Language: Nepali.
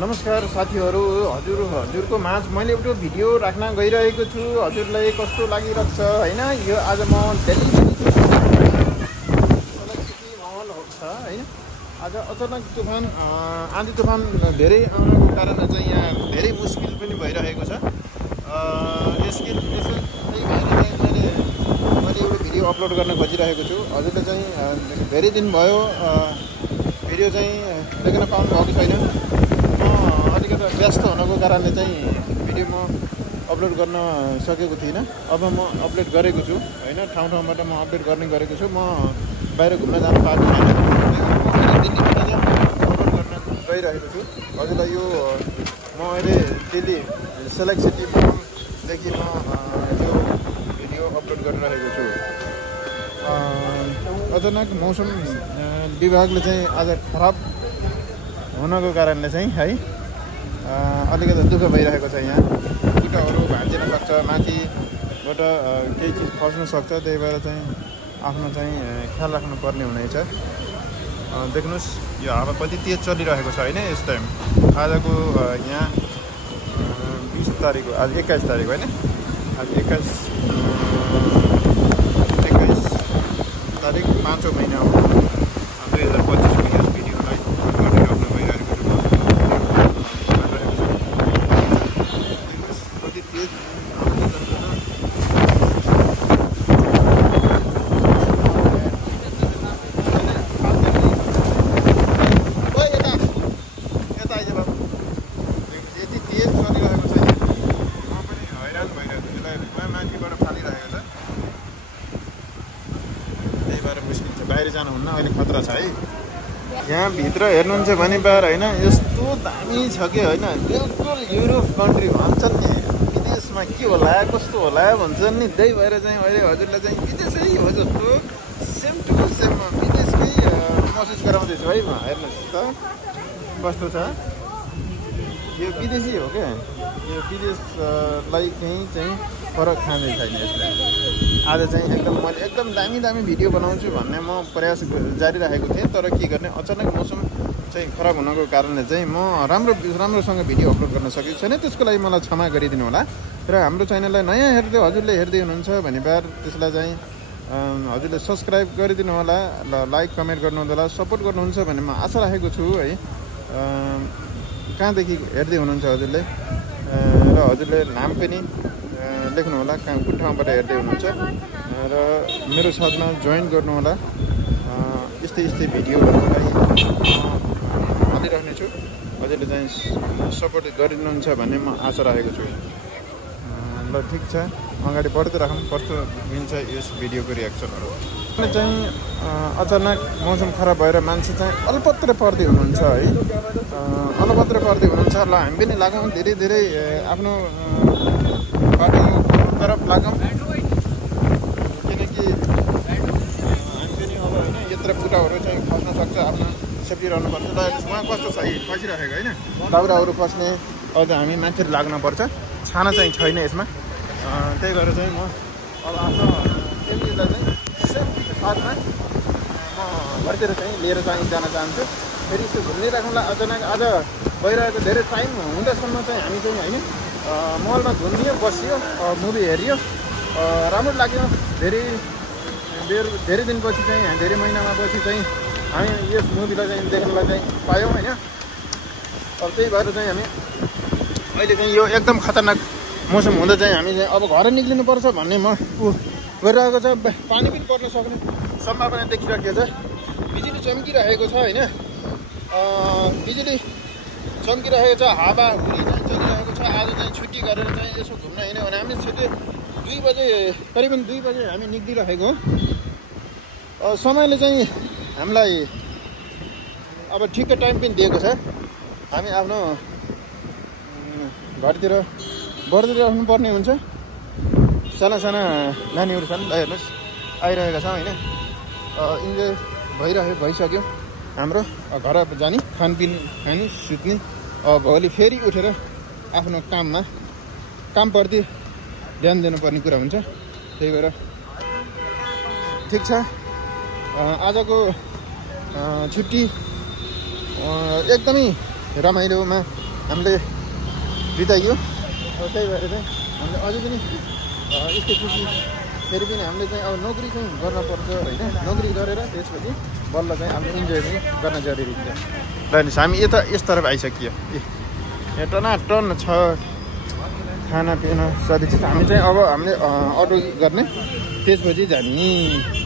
नमस्कार साथीहरु, हजुरको माझ मैले एउटा भिडियो राख्न गइरहेको छु। हजुरलाई कस्तो लागिरहेको छ हैन? यो आज म दिल्ली माहौल हो छ हैन। आज अचानक तुफान आँधी तुफान धेरै आउनको कारणले चाहिँ यहाँ धेरै मुस्किल पनि भइरहेको छ। यसै भएर मैले एउटा भिडियो अपलोड गर्न खोजिरहेको छु। हजुरले चाहिँ धेरै दिन भयो भिडियो चाहिँ देख्न पाउनु भएको छैन। अलिकति व्यस्त हुनको कारणले चाहिँ भिडियो म अपलोड गर्न सकेको थिइनँ। अब म अपलोड गरेको छु हैन। ठाउँबाट म अपडेट गर्ने गरेको छु। म बाहिर घुम्न जान पाएको छैन। दिल्लीबाट चाहिँ अपलोड गर्न गइरहेको छु। हजुरलाई यो म अहिले दिल्ली सेलेक्ट सिटीदेखि म यो भिडियो अपलोड गरिरहेको छु। अचानक मौसम विभागले चाहिँ आज खराब हुनको कारणले चाहिँ है अलिकति दुःख भइरहेको छ। यहाँ खुट्टाहरू भाँचिन सक्छ, माथिबाट केही चिज खस्न सक्छ। त्यही भएर चाहिँ आफ्नो चाहिँ ख्याल राख्नुपर्ने हुनेछ। देख्नुहोस् यो हावा कति तेज चलिरहेको छ होइन। यस टाइम आजको यहाँ 20 तारिक हो, आज 21 तारिक होइन। आज 21 तारिक 5औं महिना हो 2025 को। यस भिडियोलाई गरिराख्न गइरहेको छु। कति तेज बाहिर जानुहुन्न, अहिले खतरा छ है। यहाँ भित्र हेर्नुहुन्छ भने बार होइन, यस्तो दामी छ कि होइन। बिल्कुल युरोप कन्ट्री भन्छन् नि, विदेशमा के होला कस्तो होला भन्छन् नि। त्यही भएर चाहिँ अहिले हजुरलाई चाहिँ विदेशै हो जस्तो सेम टु सेम विदेशकै महसुस गराउँदैछु है म। हेर्नुहोस् त कस्तो छ। यो विदेशी हो क्या। यो विदेशलाई केही चाहिँ फरक खाँदै छैन यसले। आज चाहिँ मैले एकदम दामी भिडियो बनाउँछु भन्ने म प्रयास जारी राखेको थिएँ। तर के गर्ने, अचानक मौसम चाहिँ खराब हुनको कारणले चाहिँ म राम्रोसँग भिडियो अपलोड गर्न सकेको छैन। त्यसको लागि मलाई क्षमा गरिदिनु होला। र हाम्रो च्यानललाई नयाँ हजुरले हेर्दै हुनुहुन्छ भने बार त्यसलाई चाहिँ हजुरले सब्सक्राइब गरिदिनु होला, लाइक कमेन्ट गर्नुहुन्छ होला, सपोर्ट गर्नुहुन्छ भन्ने म आशा राखेको छु है। कहाँदेखि हेर्दै हुनुहुन्छ हजुरले, र हजुरले नाम पनि लेख्नु होला कुन ठाउँबाट हेर्दै हुनुहुन्छ। र मेरो साथमा जोइन गर्नु होला। यस्तै भिडियोहरूलाई हालिरहनेछु। हजुरले चाहिँ सपोर्ट गरिदिनुहुन्छ भन्ने म आशा राखेको छु। ल ठिक छ, अगाडि बढ्दै राखौँ। कस्तो मिल्छ यस भिडियोको रियाक्सनहरू चाहिँ। अचानक मौसम खराब भएर मान्छे चाहिँ अलपत्र पर्दै हुनुहुन्छ है। अलपत्र पर्दै हुनुहुन्छ। ल हामी पनि लागौँ धेरै आफ्नो बाटो तरफ लागौँ। किनकि हामी पनि अब होइन यत्र बुटाहरू चाहिँ खस्न सक्छ। आफ्नो सेफ्टी रहनुपर्छ। ल उहाँ कस्तो छ खसिरहेको होइन, दाउराहरू खस्ने। अझ हामी माथि लाग्नुपर्छ। छाना चाहिँ छैन यसमा। त्यही भएर चाहिँ म अब आफ्नो फ्यामिलीलाई चाहिँ सेफ्टीको साथमा म घरतिर चाहिँ लिएर जान चाहन्छु। फेरि यस्तो घुमिराखौँला। अचानक आज गइरहेको धेरै टाइम हुँदासम्म चाहिँ हामी चाहिँ होइन मलमा घुमियो, बसियो, मुभी हेरियो, राम्रो लाग्यो। धेरै दिनपछि चाहिँ धेरै महिनामा पछि चाहिँ हामी यस मुभीलाई चाहिँ देख्नलाई चाहिँ पायौँ होइन। अब त्यही भएर चाहिँ हामी अहिले चाहिँ यो एकदम खतरनाक मौसम हुँदा चाहिँ हामी चाहिँ अब घर निक्लिनुपर्छ भन्ने म गरिरहेको छ। पानी पनि पर्न सक्ने सम्भावना देखिरहेको छ। बिजुली चम्किरहेको छ होइन। बिजुली चम्किरहेको छ, हावा हुरी चाहिँ चलिरहेको छ। आज चाहिँ छुट्टी गरेर चाहिँ यसो घुम्न हिँड्यो भने हामी छिटो 2 बजे करिबन 2 बजे हामी निक्लिरहेको हो। समयले चाहिँ हामीलाई अब ठिक्क टाइम पनि दिएको छ। हामी आफ्नो घरतिर बढ्दै राख्नुपर्ने हुन्छ। साना नानीहरू छन्, हेर्नुहोस् आइरहेका छौँ होइन। इन्जोय भइसक्यो हाम्रो घर जाने, खानपिन खाने, सुत्ने। भोलि फेरि उठेर आफ्नो कामप्रति ध्यान दिनुपर्ने कुरा हुन्छ। त्यही भएर ठिक छ। आजको छुट्टी एकदमै रमाइलोमा हामीले बिताइयो त्यही भएर चाहिँ हामीले अझै पनि यस्तो खुसी फेरि पनि हामीले चाहिँ अब नोकरी चाहिँ गर्न पर्छ होइन नोकरी गरेर त्यसपछि बल्ल चाहिँ हामीले इन्जोय पनि गर्न जरुरी हुन्छ ल नि हामी यता यस तरफ आइसकियो यहाँ टनाटन छ खानापिना स्वादिष्ट हामी चाहिँ अब हामीले अटो गर्ने त्यसपछि जाने